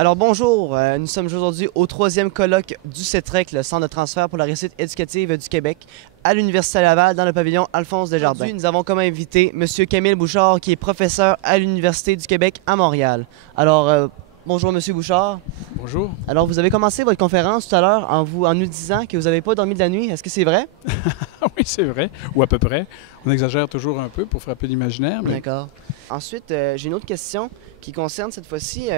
Alors bonjour, nous sommes aujourd'hui au troisième colloque du CETREC, le Centre de transfert pour la réussite éducative du Québec, à l'Université Laval, dans le pavillon Alphonse Desjardins. Aujourd'hui, nous avons comme invité M. Camille Bouchard, qui est professeur à l'Université du Québec à Montréal. Alors, bonjour M. Bouchard. Bonjour. Alors, vous avez commencé votre conférence tout à l'heure en nous disant que vous n'avez pas dormi de la nuit. Est-ce que c'est vrai? Oui, c'est vrai, ou à peu près. On exagère toujours un peu pour frapper l'imaginaire. Mais... D'accord. Ensuite, j'ai une autre question qui concerne cette fois-ci,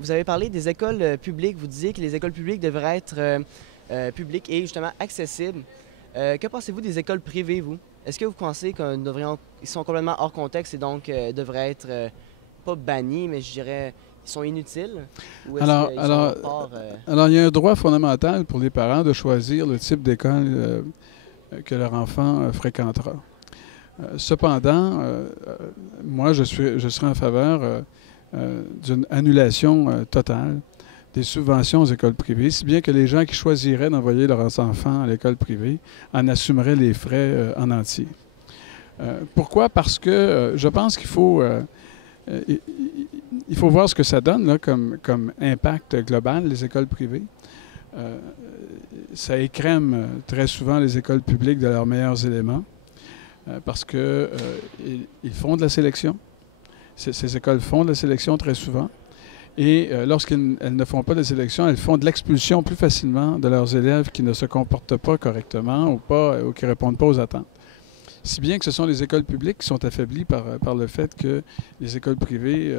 vous avez parlé des écoles publiques. Vous disiez que les écoles publiques devraient être publiques et justement accessibles. Que pensez-vous des écoles privées, vous? Est-ce que vous pensez qu'ils sont complètement hors contexte et donc devraient être pas bannis, mais je dirais ils sont inutiles? Ou alors, il y a un droit fondamental pour les parents de choisir le type d'école que leur enfant fréquentera. Cependant, moi, je serai en faveur d'une annulation totale des subventions aux écoles privées, si bien que les gens qui choisiraient d'envoyer leurs enfants à l'école privée en assumeraient les frais en entier. Pourquoi? Parce que je pense qu'il faut voir ce que ça donne là, comme impact global, les écoles privées. Ça écrème très souvent les écoles publiques de leurs meilleurs éléments parce qu'ils font de la sélection. Ces écoles font de la sélection très souvent. Et lorsqu'elles ne font pas de sélection, elles font de l'expulsion plus facilement de leurs élèves qui ne se comportent pas correctement ou qui ne répondent pas aux attentes. Si bien que ce sont les écoles publiques qui sont affaiblies par le fait que les écoles privées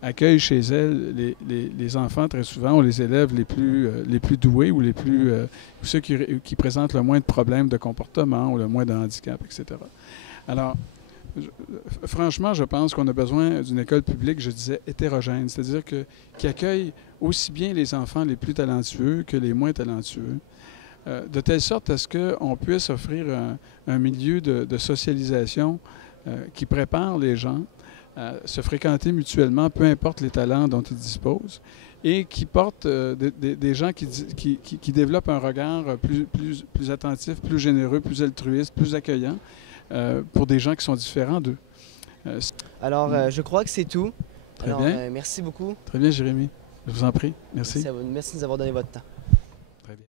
accueillent chez elles les enfants très souvent, ou les élèves les plus doués ou ceux qui présentent le moins de problèmes de comportement ou le moins de handicap, etc. Alors, franchement, je pense qu'on a besoin d'une école publique, je disais, hétérogène, c'est-à-dire qui accueille aussi bien les enfants les plus talentueux que les moins talentueux, de telle sorte à ce qu'on puisse offrir un milieu de socialisation qui prépare les gens à se fréquenter mutuellement, peu importe les talents dont ils disposent, et qui porte des gens qui développent un regard plus attentif, plus généreux, plus altruiste, plus accueillant pour des gens qui sont différents d'eux. Alors, je crois que c'est tout. Très bien. Merci beaucoup. Très bien, Jérémy. Je vous en prie. Merci. Merci de nous avoir donné votre temps. Très bien.